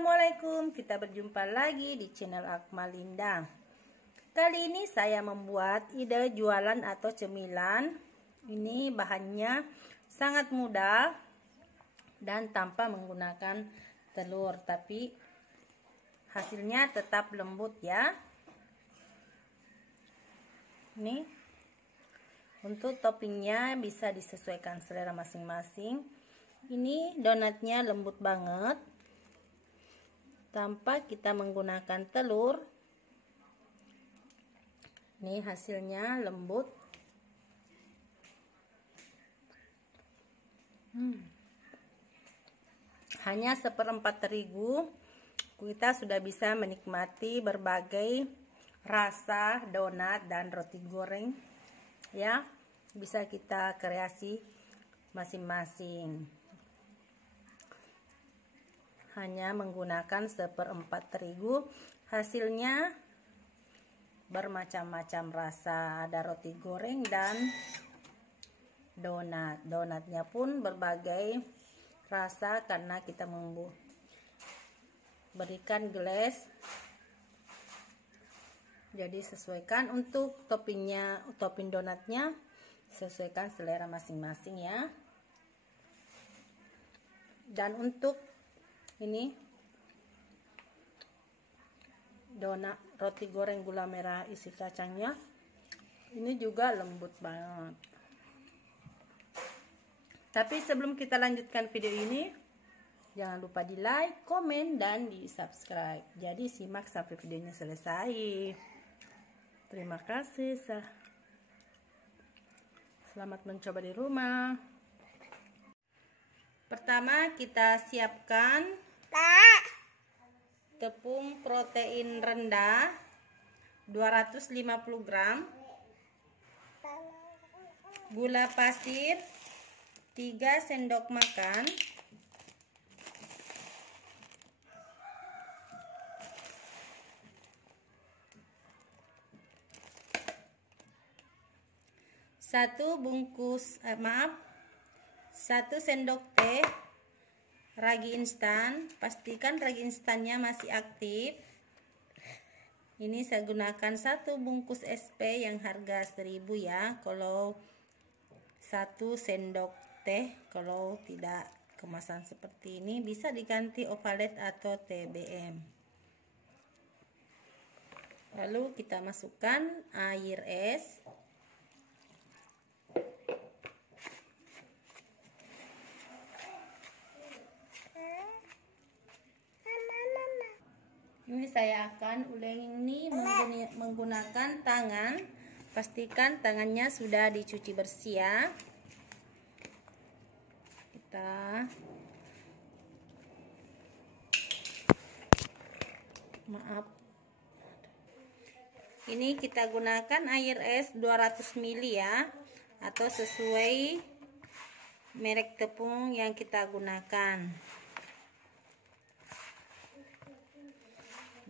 Assalamualaikum, kita berjumpa lagi di channel Akmalinda. Kali ini saya membuat ide jualan atau cemilan. Ini bahannya sangat mudah dan tanpa menggunakan telur, tapi hasilnya tetap lembut ya. Ini untuk toppingnya bisa disesuaikan selera masing-masing. Ini donatnya lembut banget tanpa kita menggunakan telur. Ini hasilnya lembut. Hanya 1/4 terigu kita sudah bisa menikmati berbagai rasa donat dan roti goreng ya. Bisa kita kreasi masing-masing. Hanya menggunakan 1/4 terigu, hasilnya bermacam-macam rasa, ada roti goreng dan donatnya pun berbagai rasa karena kita berikan gelas. Jadi sesuaikan untuk topping donatnya, sesuaikan selera masing-masing ya. Dan untuk ini donat roti goreng gula merah isi kacangnya, ini juga lembut banget. Tapi sebelum kita lanjutkan video ini, jangan lupa di like, komen, dan di subscribe. Jadi simak sampai videonya selesai. Terima kasih. Selamat mencoba di rumah. Pertama kita siapkan tepung protein rendah 250 gram, gula pasir 3 sendok makan, satu sendok teh ragi instan. Pastikan ragi instannya masih aktif. Ini saya gunakan 1 bungkus SP yang harga 1000 ya. Kalau 1 sendok teh, kalau tidak kemasan seperti ini bisa diganti Ovalet atau TBM. Lalu kita masukkan air es. Ini saya akan uleni menggunakan tangan. Pastikan tangannya sudah dicuci bersih ya. Ini kita gunakan air es 200 ml ya, atau sesuai merek tepung yang kita gunakan.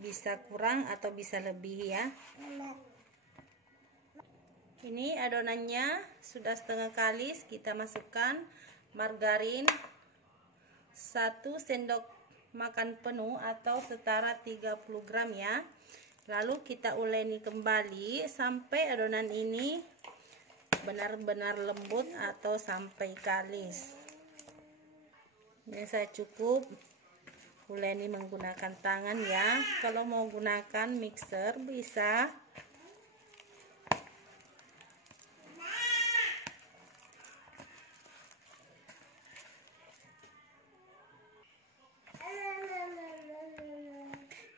Bisa kurang atau bisa lebih ya. Ini adonannya sudah setengah kalis. Kita masukkan margarin 1 sendok makan penuh atau setara 30 gram ya. Lalu kita uleni kembali sampai adonan ini benar-benar lembut atau sampai kalis. Ini saya cukup uleni menggunakan tangan ya. Kalau mau gunakan mixer bisa.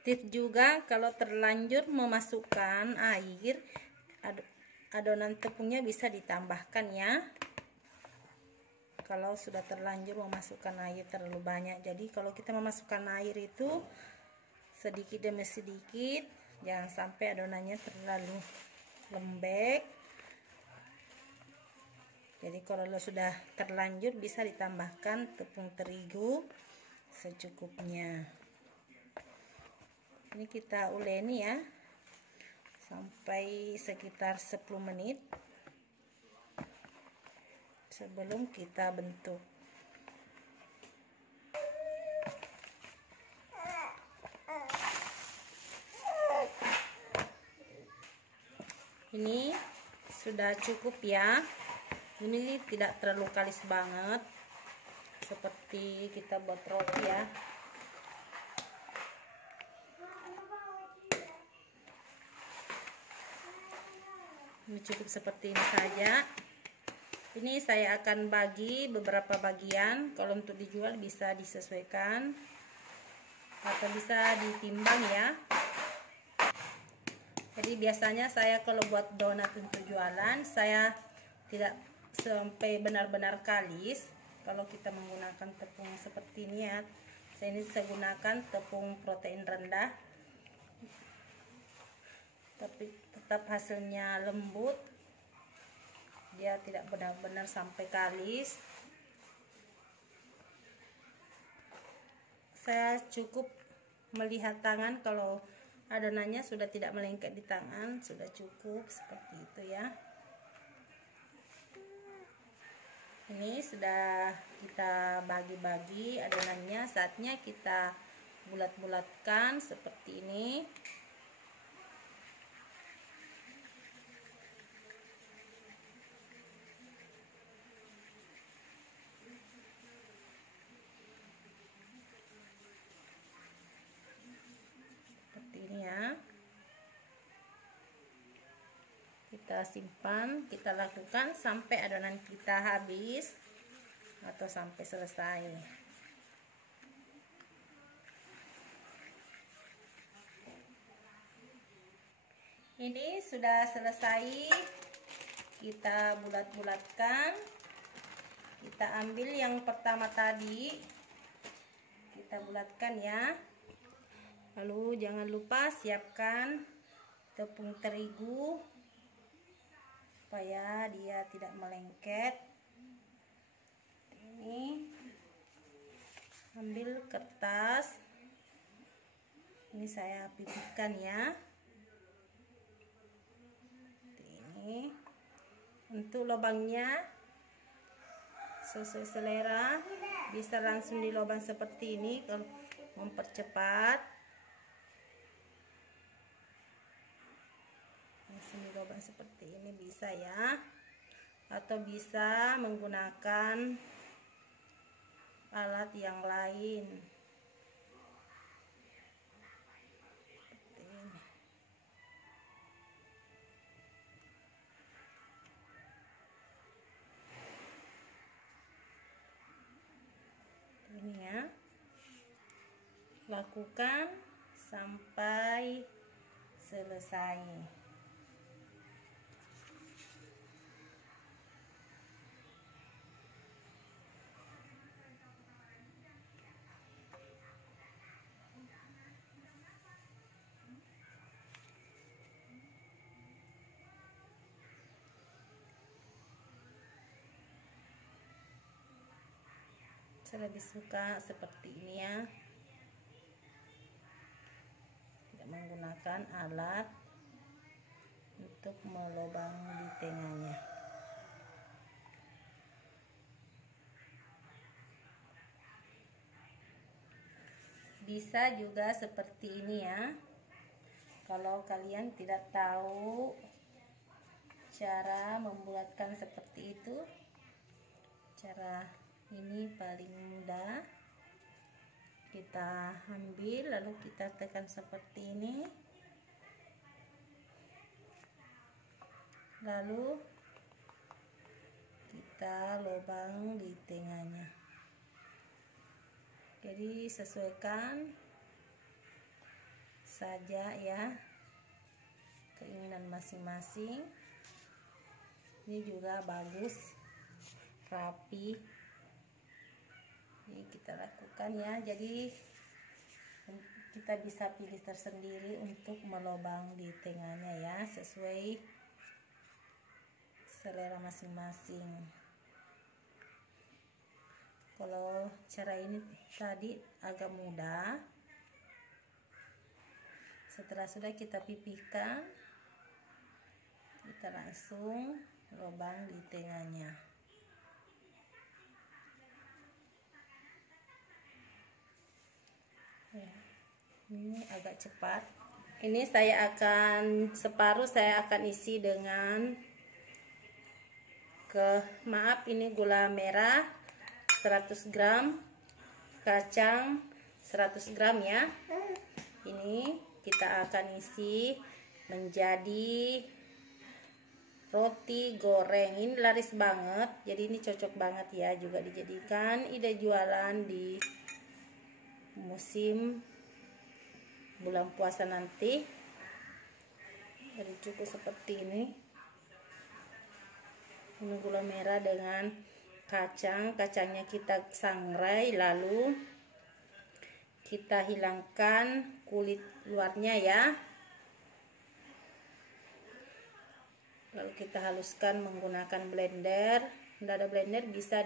Tips juga, kalau terlanjur memasukkan air, adonan tepungnya bisa ditambahkan ya. Kalau sudah terlanjur memasukkan air terlalu banyak. Jadi kalau kita memasukkan air itu sedikit demi sedikit, jangan sampai adonannya terlalu lembek. Jadi kalau sudah terlanjur bisa ditambahkan tepung terigu secukupnya. Ini kita uleni ya sampai sekitar 10 menit sebelum kita bentuk. Ini sudah cukup ya. Ini tidak terlalu kalis banget seperti kita buat roti ya. Ini cukup seperti ini saja. Ini saya akan bagi beberapa bagian. Kalau untuk dijual bisa disesuaikan atau bisa ditimbang ya. Jadi biasanya saya kalau buat donat untuk jualan, saya tidak sampai benar-benar kalis. Kalau kita menggunakan tepung seperti ini ya, saya gunakan tepung protein rendah, tapi tetap hasilnya lembut. Dia tidak benar-benar sampai kalis. Saya cukup melihat tangan, kalau adonannya sudah tidak melengket di tangan, sudah cukup seperti itu ya. Ini sudah kita bagi-bagi adonannya, saatnya kita bulat-bulatkan seperti ini. Kita simpan, kita lakukan sampai adonan kita habis atau sampai selesai. Ini sudah selesai, kita bulat-bulatkan. Kita ambil yang pertama tadi, kita bulatkan ya. Lalu jangan lupa siapkan tepung terigu supaya dia tidak melengket. Ini ambil kertas, ini saya pipihkan ya. Ini untuk lubangnya sesuai selera, bisa langsung di lubang seperti ini kalau mempercepat. Langsung di lubang seperti ini bisa ya, atau bisa menggunakan alat yang lain seperti ini. Ini ya, lakukan sampai selesai. Saya lebih suka seperti ini ya, tidak menggunakan alat untuk melubang di tengahnya. Bisa juga seperti ini ya. Kalau kalian tidak tahu cara membuatkan seperti itu, cara ini paling mudah. Kita ambil lalu kita tekan seperti ini, lalu kita lubang di tengahnya. Jadi sesuaikan saja ya keinginan masing-masing. Ini juga bagus, rapi. Ini kita lakukan ya, jadi kita bisa pilih tersendiri untuk melubang di tengahnya ya, sesuai selera masing-masing. Kalau cara ini tadi agak mudah. Setelah sudah kita pipihkan, kita langsung lubang di tengahnya. Ya, ini agak cepat Ini separuh saya akan isi dengan ini gula merah 100 gram, kacang 100 gram ya. Ini kita akan isi menjadi roti goreng. Ini laris banget, jadi ini cocok banget ya juga dijadikan ide jualan di musim bulan puasa nanti. Jadi cukup seperti ini. Ini gula merah dengan kacangnya kita sangrai, lalu kita hilangkan kulit luarnya ya, lalu kita haluskan menggunakan blender. Tidak ada blender bisa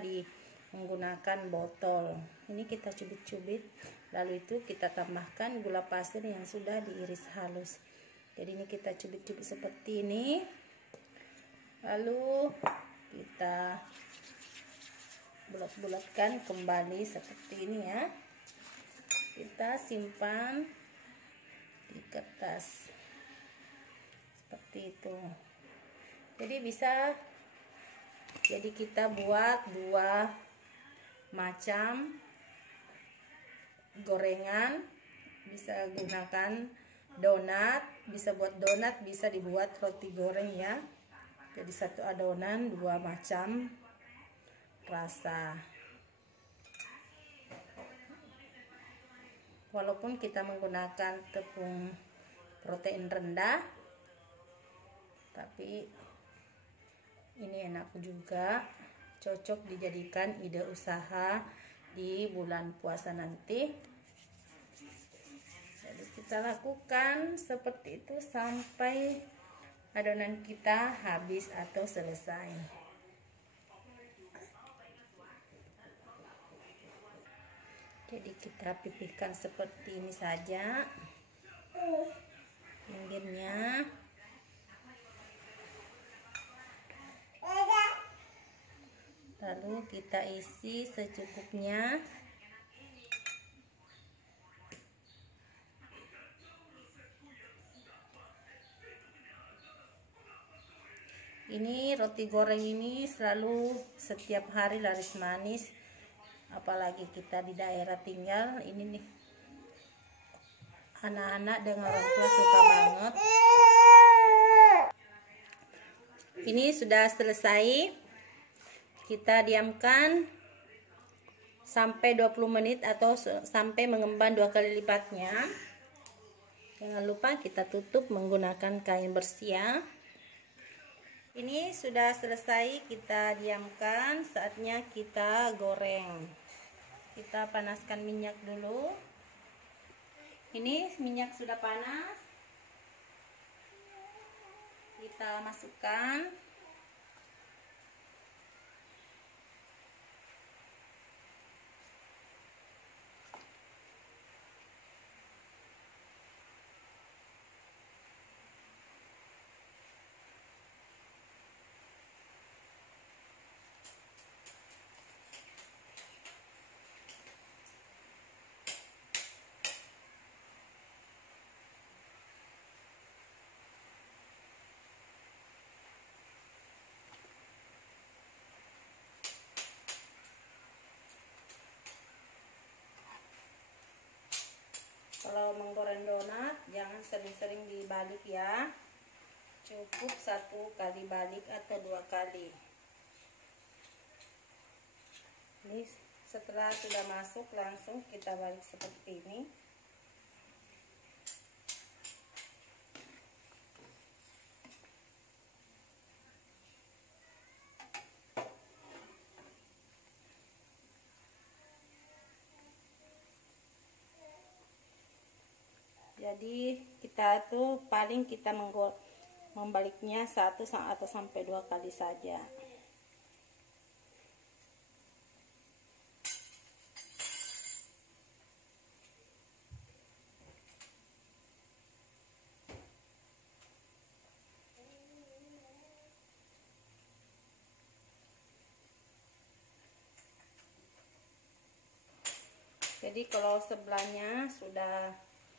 menggunakan botol. Ini kita cubit-cubit, lalu itu kita tambahkan gula pasir yang sudah diiris halus. Jadi ini kita cubit-cubit seperti ini, lalu kita bulat-bulatkan kembali seperti ini ya. Kita simpan di kertas seperti itu. Jadi kita buat dua macam gorengan. Bisa gunakan donat, bisa buat donat, bisa dibuat roti goreng ya. Jadi satu adonan dua macam rasa. Walaupun kita menggunakan tepung protein rendah, tapi ini enak juga, cocok dijadikan ide usaha di bulan puasa nanti. Jadi kita lakukan seperti itu sampai adonan kita habis atau selesai. Jadi kita pipihkan seperti ini saja pinggirnya. Lalu kita isi secukupnya. Ini roti goreng ini selalu setiap hari laris manis, apalagi kita di daerah tinggal. Ini nih, anak-anak dan orang tua suka banget. Ini sudah selesai. Kita diamkan sampai 20 menit atau sampai mengembang 2 kali lipatnya. Jangan lupa kita tutup menggunakan kain bersih ya. Ini sudah selesai, kita diamkan. Saatnya kita goreng. Kita panaskan minyak dulu. Ini minyak sudah panas. Kita masukkan. Kalau menggoreng donat jangan sering-sering dibalik ya, cukup 1 kali balik atau 2 kali. Ini setelah sudah masuk langsung kita balik seperti ini. Jadi kita tuh paling kita membaliknya 1 atau sampai 2 kali saja. Jadi kalau sebelahnya sudah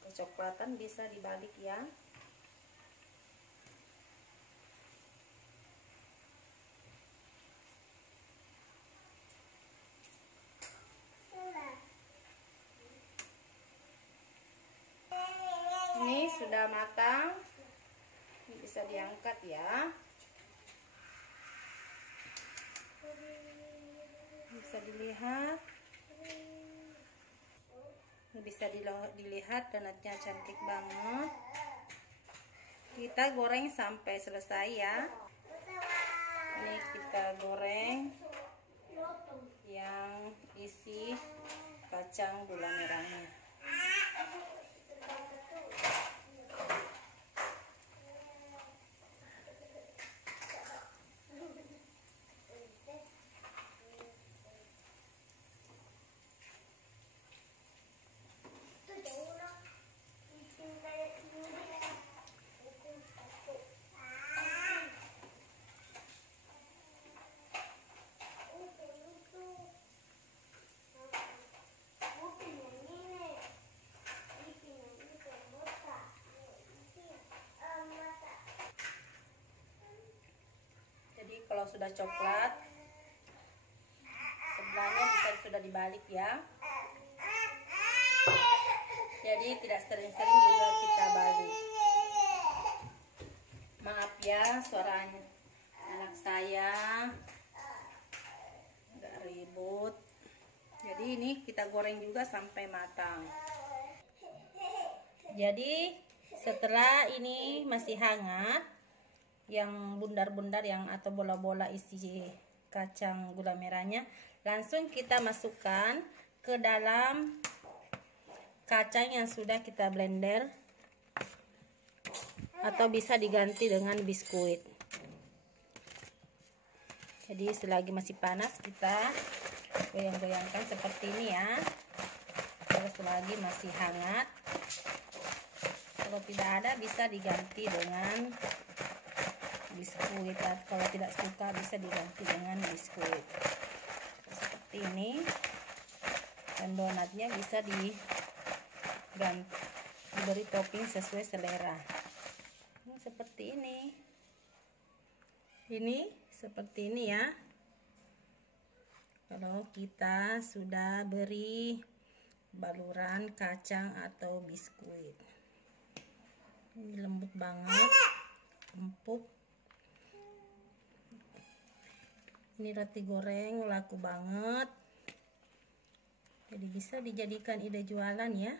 kecoklatan bisa dibalik ya. Ini sudah matang, ini bisa diangkat ya. Bisa dilihat, ini bisa dilihat donatnya cantik banget. Kita goreng sampai selesai ya. Ini kita goreng yang isi kacang gula merahnya. Jadi kalau sudah coklat, sebelahnya sudah dibalik ya. Jadi tidak sering-sering juga kita balik. Maaf ya suaranya anak saya agak ribut. Jadi ini kita goreng juga sampai matang. Jadi setelah ini masih hangat, yang bundar-bundar yang atau bola-bola isi kacang gula merahnya, langsung kita masukkan ke dalam kacang yang sudah kita blender, atau bisa diganti dengan biskuit. Jadi selagi masih panas kita goyang-goyangkan seperti ini ya. Kalau selagi masih hangat, kalau tidak ada bisa diganti dengan biskuit. Kalau tidak suka bisa diganti dengan biskuit seperti ini. Dan donatnya bisa diberi topping sesuai selera. Ini seperti ini. Ini seperti ini ya. Kalau kita sudah beri baluran kacang atau biskuit. Ini lembut banget, empuk. Ini roti goreng laku banget. Jadi bisa dijadikan ide jualan ya.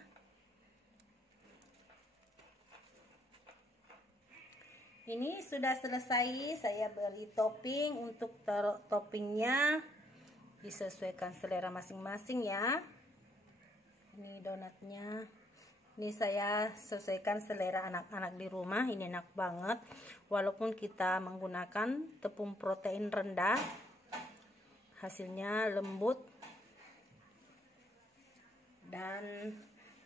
Ini sudah selesai, saya beri topping. Untuk taruh toppingnya disesuaikan selera masing-masing ya. Ini donatnya. Ini saya sesuaikan selera anak-anak di rumah. Ini enak banget. Walaupun kita menggunakan tepung protein rendah, hasilnya lembut dan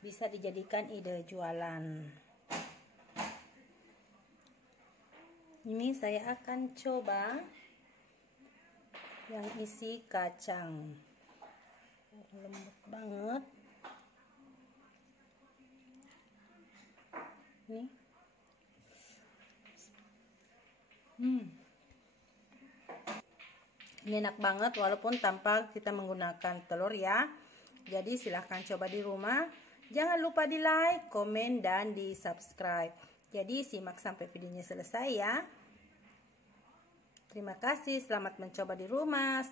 bisa dijadikan ide jualan. Ini saya akan coba yang isi kacang. Lembut banget. Nih. Ini enak banget walaupun tanpa kita menggunakan telur ya. Jadi silahkan coba di rumah. Jangan lupa di like, komen, dan di subscribe. Jadi simak sampai videonya selesai ya. Terima kasih, selamat mencoba di rumah.